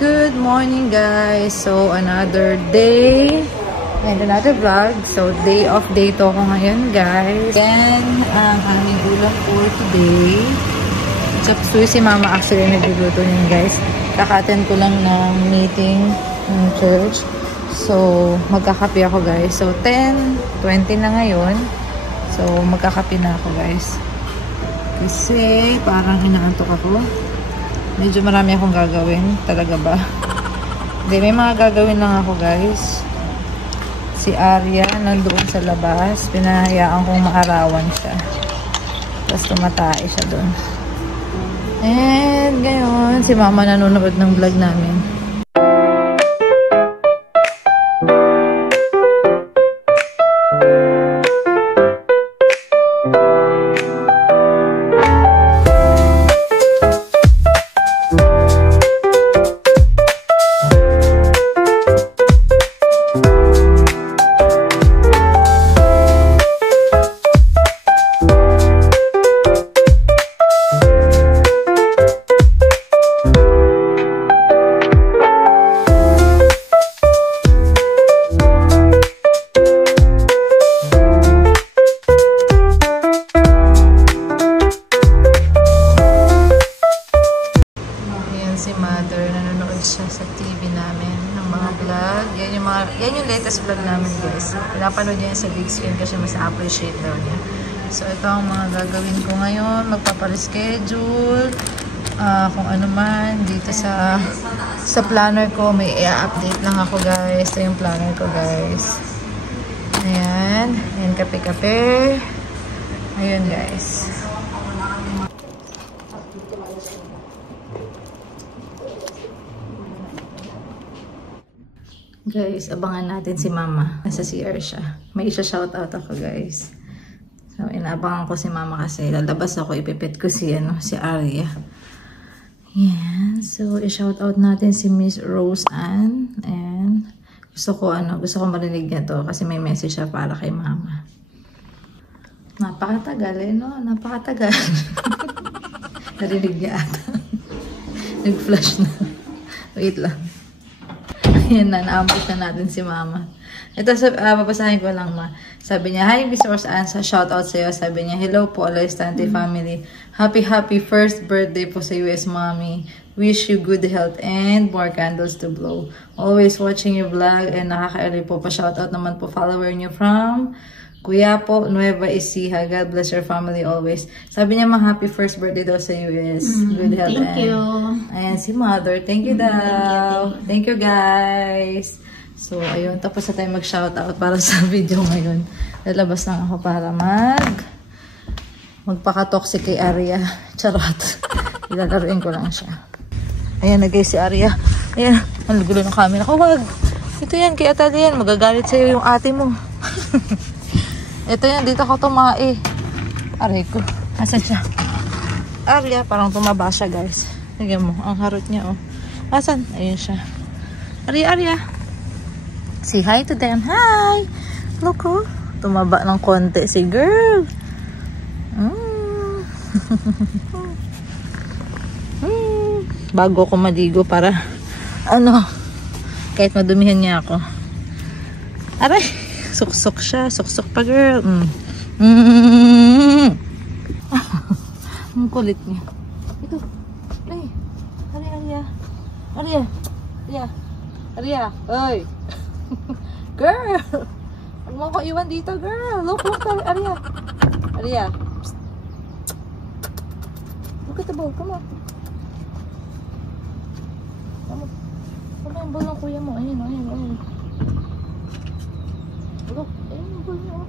Good morning guys! So another day and another vlog. So day off day to ako ngayon guys. Then ang aming ulam for today. Chop suey si mama actually nagluluto niyan guys. Kaka-attend ko lang ng meeting ng church. So magkakape ako guys. So 10:20 na ngayon. So magkakape na ako guys. Kasi parang inaantok ako. Medyo marami akong gagawin. Talaga ba? Hindi, may mga gagawin lang ako guys. Si Arya nandoon sa labas. Pinahayaan kong maarawan siya. Tapos tumatay siya doon. And ngayon, si mama nanonood ng vlog namin. Si mother, nanonood siya sa TV namin ng mga vlog. Yan yung latest vlog namin guys. Pinapanood niya sa big screen kasi mas appreciate daw niya. So ito ang mga gagawin ko ngayon. Magpapareschedule. Kung ano man dito sa planner ko, may i-update lang ako guys. Ito yung planner ko guys. Ayan. Ayan, kape-kape. Ayun guys. Guys, abangan natin si mama. Nasa CR siya. May isa-shoutout ako guys. So, inaabangan ko si mama kasi lalabas ako, ipipit ko si Arya. Yan. So, i-shoutout natin si Miss Rose Ann. And gusto ko marinig niya to kasi may message siya para kay mama. Napakatagal no? Napakatagal. Narinig niya ata. Nag-flash na. Wait lang. Ayan na, naambot na natin si mama. Ito, papasahin ko lang ma. Sabi niya, hi Miss Rose Ann, shoutout sa'yo. Sabi niya, hello po, Alestante family. Happy first birthday po sa US, mommy. Wish you good health and more candles to blow. Always watching your vlog and nakaka-elay po. Pa-shoutout naman po, follower niyo from Kuya po, Nueva Ecija. God bless your family always. Sabi niya, happy first birthday daw sa US. Good health. Thank you. Ayan, si mother. Thank you daw. Thank you guys. So, ayun. Tapos na tayo mag-shoutout para sa video ngayon. Lalabas lang ako para magpaka-toxic kay Arya. Charot. Ilalaruin ko lang siya. Ayan na guys, si Arya. Ayan. Ang gulo ng camera ko. Wag. Ito yan, kay Atali yan. Magagalit sa'yo yung ate mo. Ito yan, dito ako tumae. Aray ko. Asan siya? Arya, parang tumaba siya guys. Tignan mo, ang harot niya oh. Asan? Ayun siya. Arya. Say hi to them. Hi! Look oh. Tumaba ng konti si girl. Bago ako maligo para kahit madumihan niya ako. Aray! Suksok siya. Suksok pa, girl. Ang kulit niya. Ito. Ay. Arya. Oy. Girl. Huwag mo ko iwan dito, girl. Look. Arya. Psst. Look at the ball. Come on. Ano yung ball ng kuya mo? Ayun. Look, ayun yung ball niya.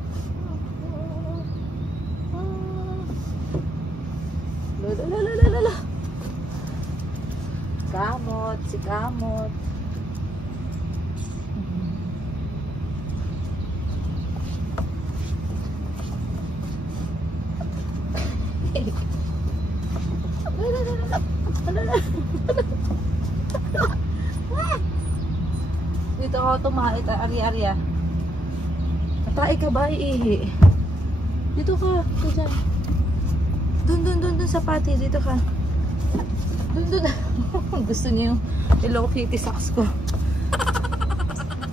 Lala. Si Kamot. Dito ako tumahit, Arya. Atay ka ba, iihi? Dito ka, dyan. Dun sa pati, dito ka. Doon. Gusto niya yung Hello Kitty socks ko.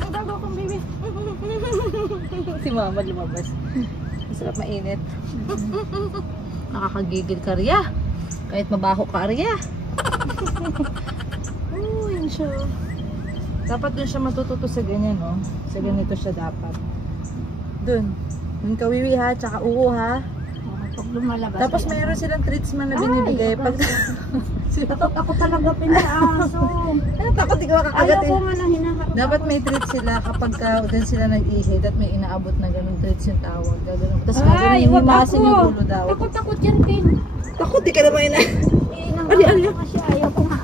Ang gago kong baby. Si mama lumabas. Masarap mainit. Nakakagigil ka Arya. Kahit mabaho ka Arya. Oh, yun siya. Dapat dun siya matututo sa ganyan, no? Sa ganito siya dapat. Dun. Yung kawiwi ha, tsaka uho ha. Pag lumalabas. Tapos mayroon silang treats man na binibigay. Pag... Takot ako talaga pinaaso. Takot di ka makakagat Ayaw ko man ang hinaharap. Dapat may treats sila kapag dun sila nag-ihi. At may inaabot na ganun treats yung tawag. Gagano'n. Tapos Ay, wag himasin yung ako. ulo daw. Takot yan din. Takot, di ka naman ina. Ali. Ayaw ko nga.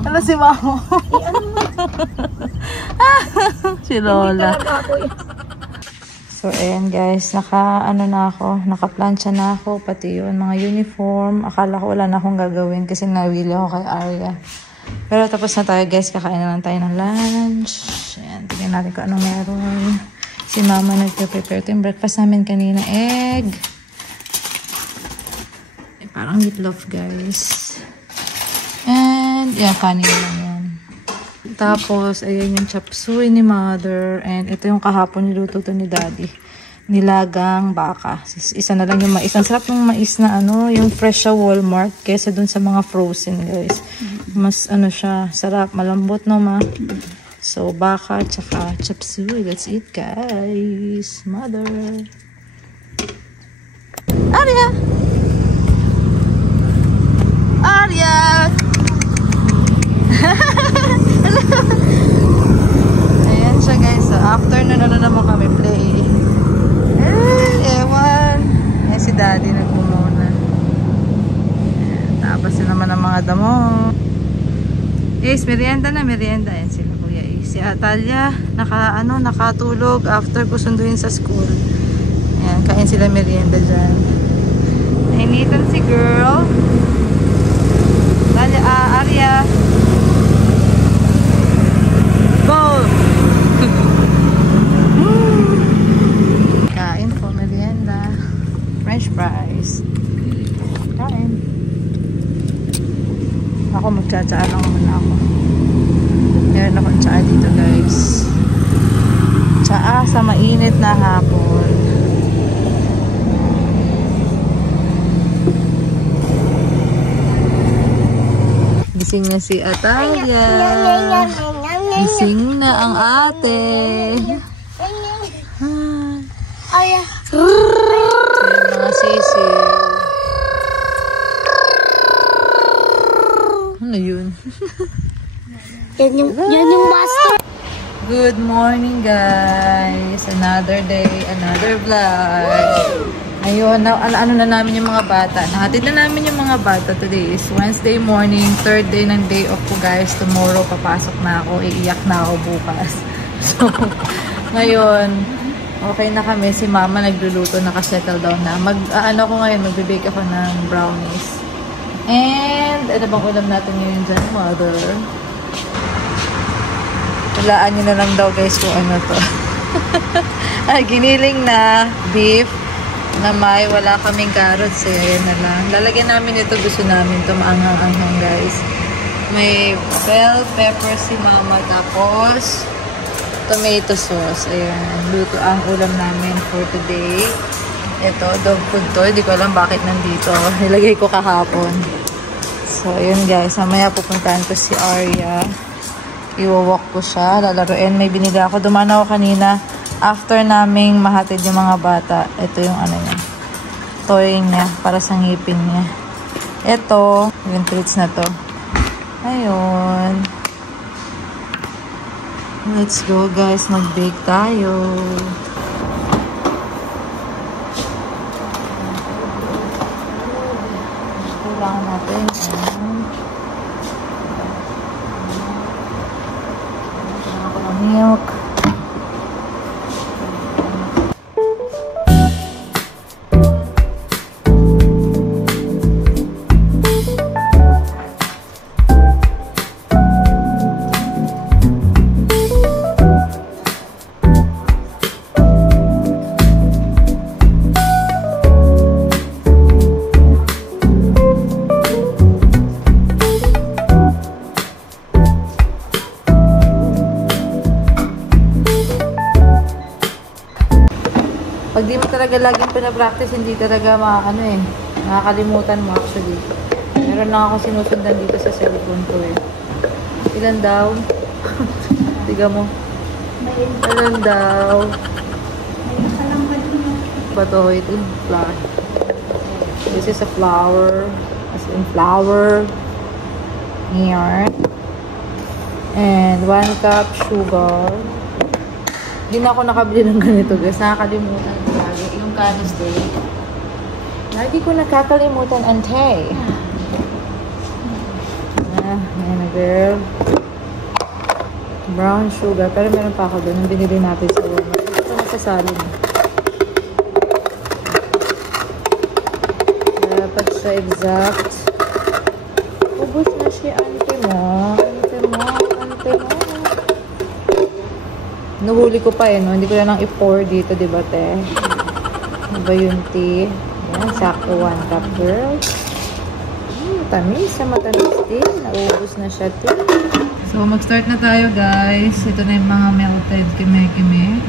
Ano si Mamo? Si Lola. So, ayan guys, naka-plancha na ako, pati yun, mga uniform. Akala ko wala na akong gagawin kasi nawili ako kay Arya. Pero tapos na tayo guys, kakain na lang tayo ng lunch. Ayan, tingnan natin kung anong meron. Si Mama nagpe-prepare ito yung breakfast namin kanina, egg. Parang meatloaf guys. And, yan, kanin lang yan. Tapos, ayan yung chop suey ni Mother. And ito yung kahapon niluto to ni Daddy. Nilagang baka. Isa na lang yung mais. Ang sarap ng mais na yung fresh sa Walmart kesa dun sa mga frozen guys. Mas siya, sarap. Malambot no ma. So, baka tsaka chop suey. Let's eat guys. Mother. Arya! Arya! Ayan siya guys. So, after na naman kami play. Ewan. Ayan si Daddy nagmumuna. Tapos na naman ang mga damo. Yes, merienda na. Merienda. Ayan sila kuya. Si Atalia nakatulog after ko sunduin sa school. Ayan, kain sila merienda dyan. Nainitan si girl. Arya. Go! Kain po, merienda. French fries. Kain. Ako magtsatsaa lang muna ako. Meron akong tsaa dito guys. Tsaa sa mainit na hapon. Gising na si Atalia. Gising na ang ate. Ay. Mga sisiw. Ano yun? Yan yung master. Good morning guys. Another day, another vlog. Ayun, ano na namin yung mga bata. Nahatid na namin yung mga bata. Today is Wednesday morning, third day ng day off ko guys. Tomorrow, papasok na ako. Iiyak na ako bukas. So, ngayon, okay na kami. Si Mama nagluluto, nakasettle down na. Ko ngayon, magbe-bake ako ng brownies. And, ano bang ulam natin ngayon dyan, Mother? Walaan nyo na lang daw guys kung ano to. Ay, giniling na beef. Na wala kaming carrots eh. Ayan na lang. Lalagyan namin ito. Gusto namin ito maanghang-anghang guys. May bell pepper si Mama. Tapos tomato sauce. Ayan. Luto ang ulam namin for today. Ito, dog food to. Hindi ko alam bakit nandito. Nilagay ko kahapon. So, ayun guys. Mamaya pupuntahan ko si Arya. Iwawalk ko siya. Lalaroin. May binili ako. Dumaan ako kanina. After naming mahatid yung mga bata, ito yung niya. Toy niya para sa ngipin niya. Ito, yung treats na to. Ayun. Let's go guys, mag-bake tayo. Kailangan natin. Kailangan ko ng milk. Pag di mo talaga laging pinapractice, hindi talaga makakalimutan mo actually. Meron lang ako sinusundan dito sa cellphone ko eh. Ilan daw? Tiga mo. Ilan daw? Bato, ito yung flower. This is a flower. As in flower. Here. And 1 cup sugar. Hindi na ako nakabili ng ganito guys. Nakakalimutan ko lagi. Yung canister. Lagi ko nakakalimutan, ante. Ayan na girl. Brown sugar. Pero meron pa ako doon. Yung binili natin sa Walmart. Ito nasasali na. Dapat sa exact. Ubus na siya, ante mo. Ante mo. Ante mo. Nuhuli ko pa eh, no? Hindi ko na lang i-pour dito, diba, te? Ano ba yung tea? Yan, sakto 1 cup, girl. Matamis, matamis din. Naubos na siya, te. So, mag-start na tayo, guys. Ito na yung mga melted kime-kime.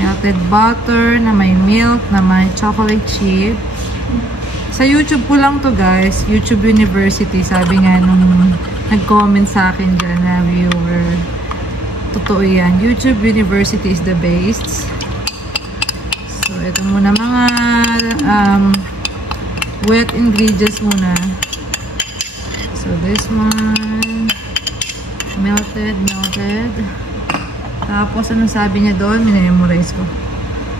Melted butter, na may milk, na may chocolate chip. Sa YouTube po lang to, guys. YouTube University. Sabi nga nung nag-comment sa akin dyan na viewer. Totoo yan. YouTube University is the best. So, ito muna mga wet ingredients muna. So, this one melted. Tapos, anong sabi niya doon? Minemorize ko.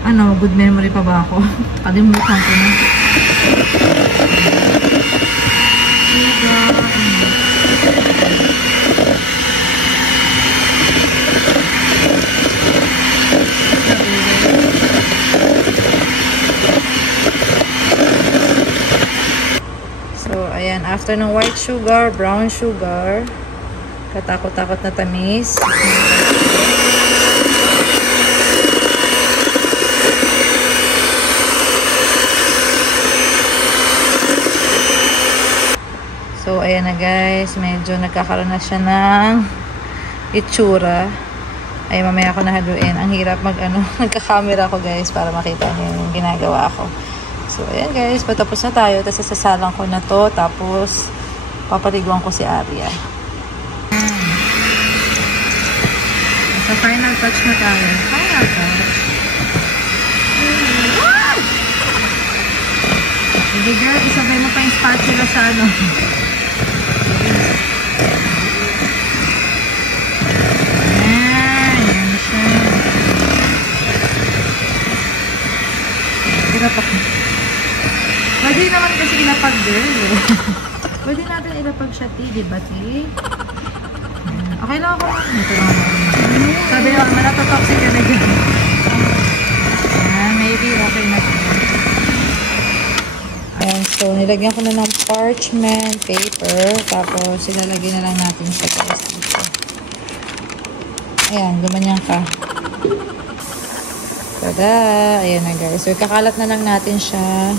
Ano, good memory pa ba ako? Kalimutan ko na. So, ayan. After ng white sugar, brown sugar, katakot-takot na tamis. So, ayan na guys. Medyo nagkakaroon na siya ng itsura. Ay, mamaya ako nahaluin. Ang hirap nagka-camera ko guys para makita niyo yung ginagawa ko. So, ayan guys. Patapos na tayo. Tapos sasalang ko na to. Tapos, papaliguan ko si Aria. So, final touch na tayo. Final touch. Sige girl, isabay mo pa yung spatula sa ano. Ayan siya. Ilapag. Pwede naman kasi ilapag girl. Pwede natin ilapag siya diba ti? Okay lang ako. Ito lang ako. Sabi naman, manatotoxic ka na dyan. Maybe okay na. Ayan, so nilagyan ko na ng parchment paper. Tapos ilalagay na lang natin siya guys dito. Ayan, gumanyan ka. Tada! Ayan na guys. So ikakalat na lang natin siya.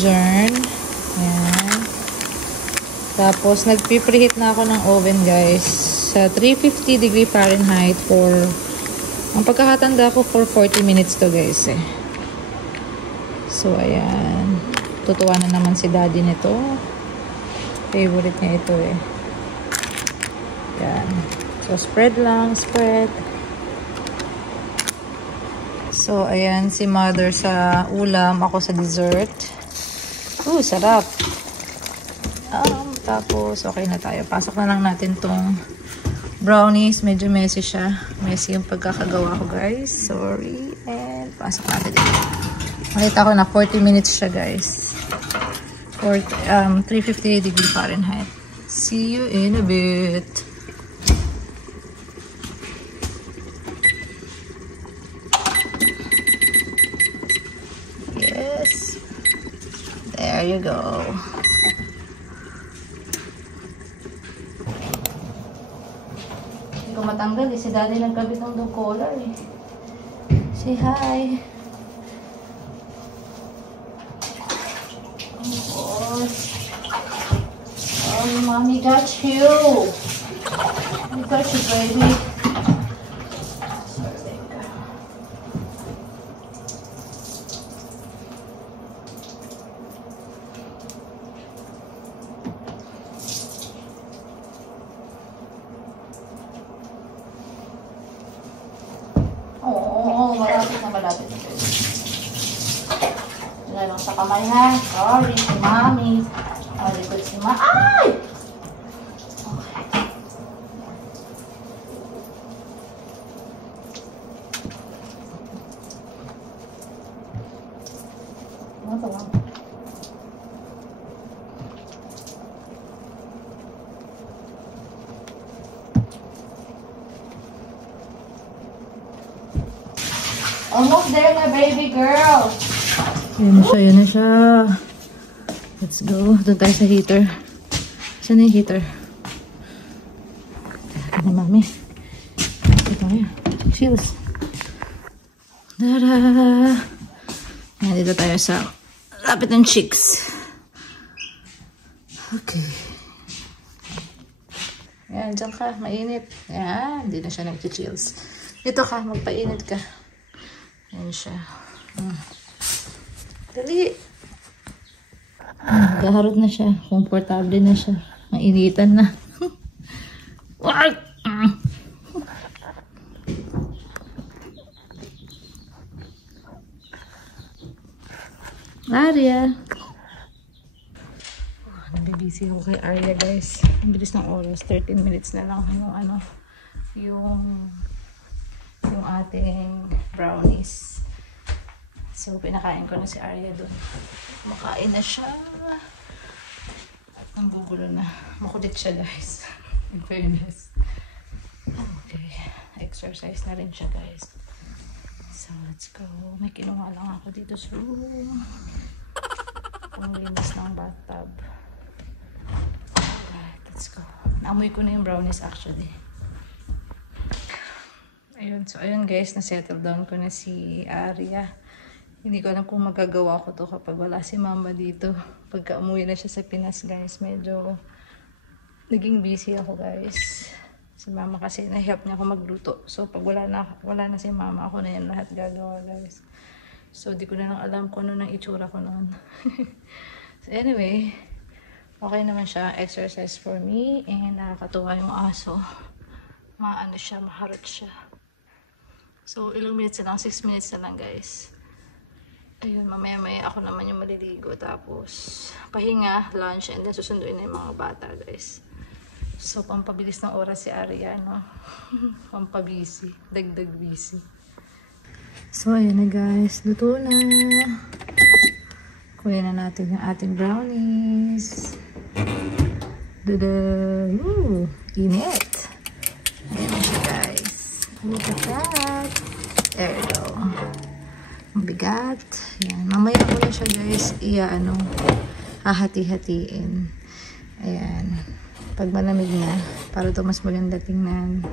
Dyan. Ayan. Tapos nagpipreheat na ako ng oven guys. Sa 350 degree Fahrenheit for ang pagkakatanda ko for 40 minutes to guys eh. So, ayan. Tutuwa na naman si daddy nito. Favorite niya ito eh. Ayan. So, spread lang. Spread. So, ayan. Si mother sa ulam. Ako sa dessert. Sarap. Tapos, okay na tayo. Pasok na lang natin tong brownies. Medyo messy siya. Messy yung pagkakagawa ko guys. Sorry. And, pasok natin dito. Makita ko na 40 minutes siya guys. 350 degree Fahrenheit. See you in a bit. Yes. There you go. Hindi ko matanggal eh. Si daddy nagkabit ng dog collar eh. Say hi. Oh, mommy got you. I got you, baby. So, kamay ha. Sorry, si Mami. Malikot si Mami. Ay! Okay. Ano ito lang? Almost there na, baby girl. Yan na siya. Let's go. Doon tayo sa heater. Saan na yung heater? Ano, Mami? Ito tayo. Cheers. Tara! Yan, dito tayo sa lapit ng chicks. Okay. Yan, dyan ka. Mainit. Yan, hindi na siya nag-chills. Dito ka, magpainit ka. Yan siya. Dali. Gaharot na siya. Komportable na siya. Mainitan na. Wag! Arya. Nabibisi ako kay Arya, guys. Ang bilis ng oras. 13 minutes na lang yung ating brownies. So, pinakain ko na si Arya doon. Makain na siya. At nanggugulo na. Makulit siya, guys. In fairness. Okay. Exercise na rin siya, guys. So, let's go. May kinuha lang ako dito sa room. Panglinis ng bathtub. Alright, let's go. Naamoy ko na yung brownies, actually. Ayun. So, ayun, guys. Na-settle down ko na si Arya. Hindi ko alam kung magagawa ko to kapag wala si Mama dito. Pagka umuwi na siya sa Pinas, guys, medyo naging busy ako, guys. Si Mama kasi na-help niya ako magluto. So, pag wala na si Mama, ako na yan lahat gagawa, guys. So, di ko na lang alam kung ano nang itsura ko noon. So, anyway, okay naman siya. Exercise for me. And nakakatuwa yung aso. Maano siya, maharot siya. So, ilang minutes na lang? 6 minutes na lang, guys. Ayun, mamaya-maya ako naman yung maliligo. Tapos, pahinga, lunch, and then susunduin na yung mga bata, guys. So, pampabilis ng oras si Arya, no? Pampabisi. Dagdag busy. So, ayun na, guys. Luto na. Kunin na natin yung ating brownies. Dada! Ooh! Init! Ayan na siya, guys. Look at that! There you go. Bigat. Yan. Mamaya ko na siya, guys, hahati-hatiin. Ayan. Pag malamig na, para ito mas maganda tingnan.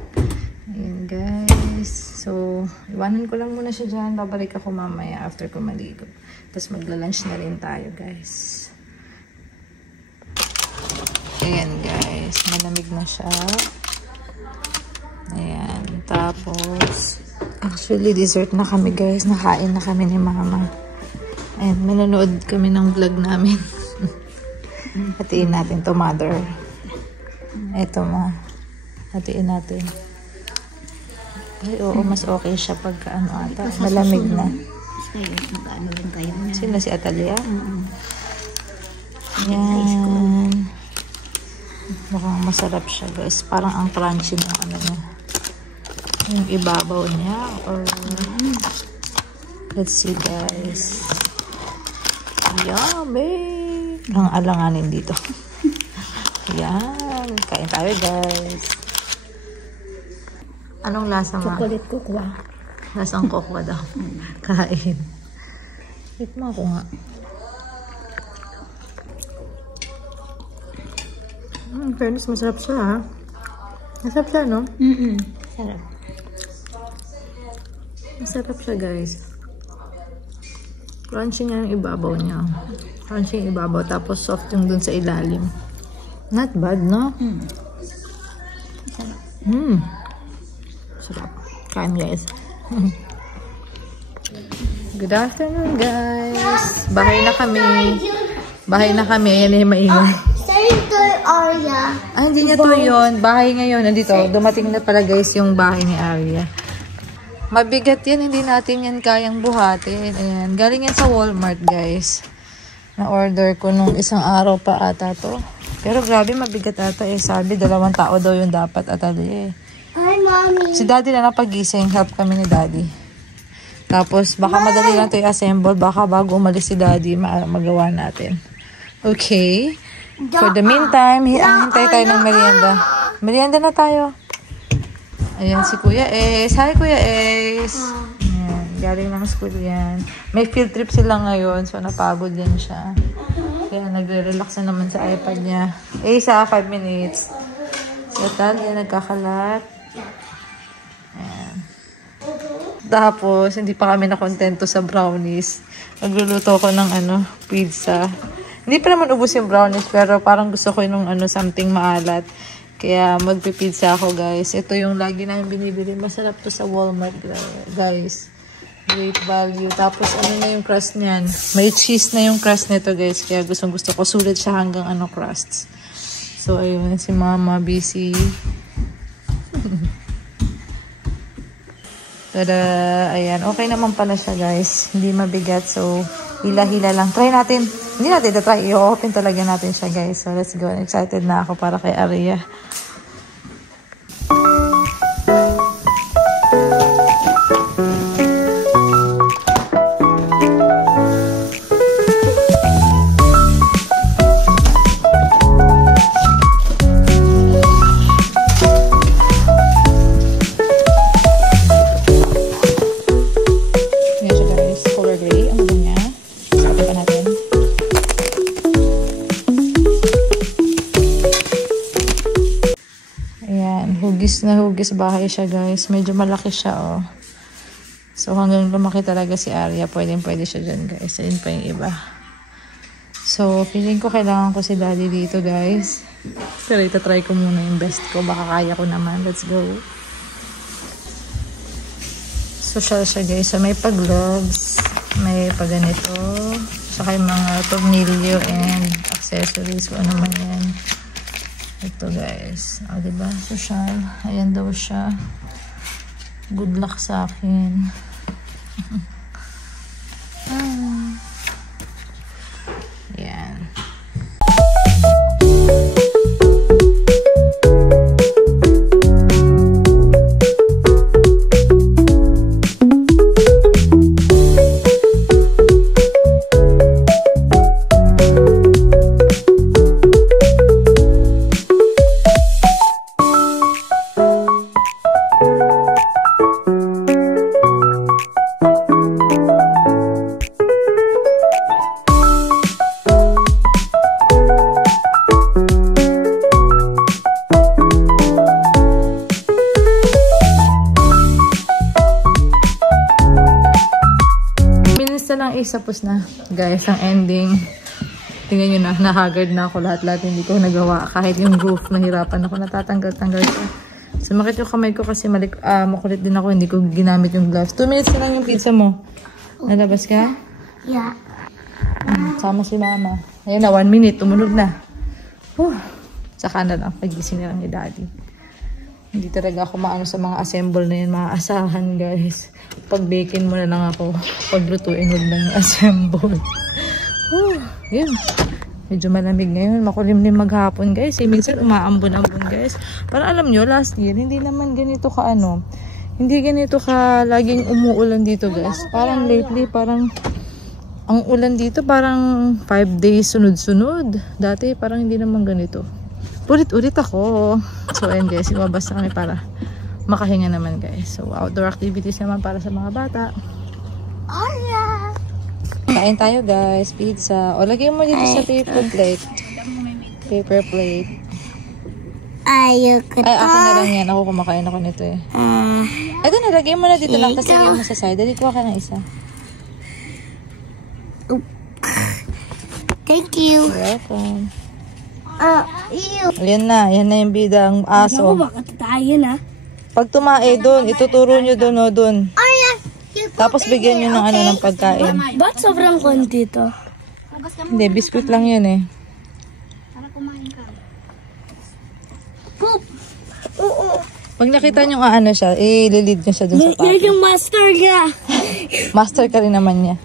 Ayan, guys. So, iwanan ko lang muna siya dyan. Babalik ako mamaya after ko maligo. Tapos magla-lunch na rin tayo, guys. Ayan, guys. Malamig na siya. Ayan. Tapos, actually, dessert na kami, guys. Nakain na kami ni Mama. And manonood kami ng vlog namin. Hatiin natin to, Mother. Ito mo. Hatiin natin. Ay, oo, mas okay siya pagka ano ata. Malamig na. Sino si Atalia? Yan. Mukhang masarap siya, guys. Parang ang crunchy ng ano niya. Yung ibabaw niya. Or let's see, guys. Yummy! Ang alanganin dito. Yan. Kain tayo, guys. Anong lasa, Ma? Chocolate cocoa. Lasang cocoa daw. Kain. Wait mo ako nga. Fairness, masarap siya, ha? Masarap siya, no? Sarap. Masarap siya, guys. Crunchy niya yung ibabaw niya. Crunchy yung ibabaw, tapos soft yung dun sa ilalim. Not bad, no? Sarap. Sarap. Kain, guys. Good afternoon, guys. Bahay na kami. Bahay na kami. Ayan na yung maingay. Arya. Ah, hindi niya to yun. Bahay ngayon. Nandito. Dumating na pala, guys, yung bahay ni Arya. Mabigat yan. Hindi natin yan kayang buhatin. Ayan. Galing yan sa Walmart, guys. Na-order ko nung isang araw pa ata to. Pero grabe, mabigat ata eh. Sabi, 2 tao daw yung dapat atali eh. Hi, Mommy. Si Daddy na napagising. Help kami ni Daddy. Tapos, baka madali lang ito i-assemble. Baka bago umalis si Daddy, magawa natin. Okay. For the meantime, hintay tayo ng merienda. Merienda na tayo. Ayan si Kuya Ace. Hi, Kuya Ace. Ayan, galing ng school yan. May field trip sila ngayon, so napagod din siya. Kaya nagre-relax na naman sa iPad niya. Ace, 5 minutes. So, yan, nagkakalat. Ayan. Tapos, hindi pa kami nakontento sa brownies. Nagluluto ko ng pizza. Hindi pa naman ubos yung brownies, pero parang gusto ko yung something maalat. Kaya magpipizza ako, guys. Ito yung lagi namin binibili. Masarap to sa Walmart, guys. Great value. Tapos, na yung crust niyan? May cheese na yung crust nito, guys. Kaya gusto ko. Sulit siya hanggang crusts. So, ayun. Si Mama, busy. Tada! Ayan. Okay naman pala siya, guys. Hindi mabigat. So, hila-hila lang. Try natin. Hindi natin try. I-open talaga natin siya, guys. So, let's go. Excited na ako para kay Aria. Hugis bahay siya, guys. Medyo malaki siya, oh. So, hanggang lumaki talaga si Aria, pwede siya dyan, guys. Ayun pa yung iba. So, feeling ko kailangan ko si Daddy dito, guys. Pero itatry ko muna yung best ko. Baka kaya ko naman. Let's go. Social siya, guys. So, may pag-gloves. May pag-ganito. Saka yung mga tornilyo and accessories. Kung ano man yan. Ito, guys. O, diba? Social. Ayan daw siya. Good luck sa akin. Ayan. Tapos na, guys, ang ending. Tingnan nyo na, na-haggard na ako lahat-lahat. Hindi ko nagawa. Kahit yung roof, nahirapan ako. Natatanggal-tanggal ko. Sumakit yung kamay ko kasi makulit din ako. Hindi ko ginamit yung gloves. 2 minutes na lang yung pizza mo. Nalabas ka? Yeah. Sama si Mama. Ayun na, 1 minute. Tumunog na. Saka na lang. Pagising na lang ni Daddy. Hindi talaga ako maano sa mga assemble na yun. Maaasahan, guys. Pag-baking mo na lang ako. Paglutuin, huwag lang yung assemble. Yun. Medyo malamig ngayon. Makulimlim maghapon, guys. Minsan umaambon-ambon, guys. Para alam nyo, last year, hindi naman ganito ka hindi ganito ka laging umuulan dito, guys. Parang lately, parang ang ulan dito, parang 5 days sunod-sunod. Dati, parang hindi naman ganito. Ulit-ulit ako. So, ayun, guys. Lumabas na kami para makahinga naman, guys. So, outdoor activities naman para sa mga bata. Oh, yeah. Kain tayo, guys. Pizza. O, lagay mo dito sa paper plate. Paper plate. Ayoko to. Ay, akin na lang yan. Ako kumakain ako nito eh. Ito na, lagay mo na dito lang. Tapos lagay mo sa side. Dali, kuha ka ng isa. Thank you. Welcome. Ew. Yan na yung bida, ang aso. Ako, baka tayo na. Pag tumae doon, ituturo nyo doon o doon. Oh, yeah. Tapos bigyan nyo ng ng pagkain. Ba't sobrang konti to? Hindi, biscuit lang yun eh. Para kumain ka. Poop! Oo. Pag nakita nyo siya, ililid nyo siya doon sa Yan yung master niya. Master ka rin naman niya.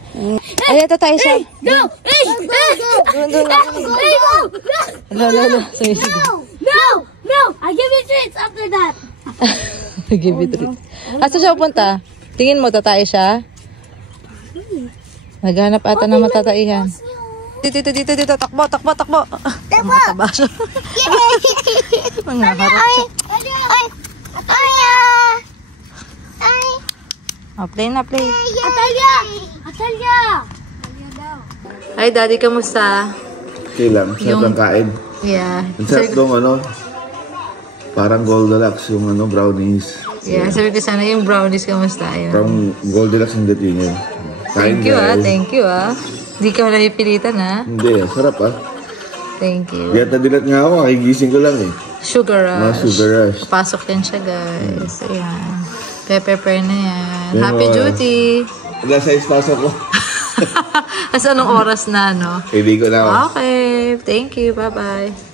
Ay, ito tayo siya. Go! Hey! Doon. Lalo. Sige. No! I give you treats after that. Give it treat. Asa siya pupunta? Tingin mo, tatay siya? Naghanap ata ng matataihan. Dito. Takbo. Mataba siya. Mga harap siya. Oh, play na. Atalia! Ay, daddy, kamusta? Okay lang, sarap ng kain. Yeah. Ang sarap doon, parang Goldilocks, yung brownies. Yeah, sabi ko sana yung brownies, kamusta? Ayun. Parang Goldilocks ang datingin. Thank you, Hindi ka wala ipilitan, ha? Hindi, sarap, Thank you. Kaya tadilat nga ako, kagigising ko lang, Sugar rush. Sugar rush. Papasok yan siya, guys. Ayan. Pepper na yan. Pero, Happy duty. Wala size pasok ko. Kasi anong oras na, no? Hindi ko na ako. Okay. Thank you. Bye-bye.